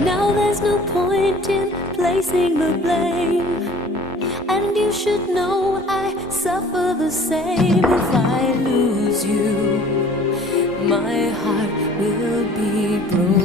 Now there's no point in placing the blame, and you should know I suffer the same. If I lose you, my heart will be broken.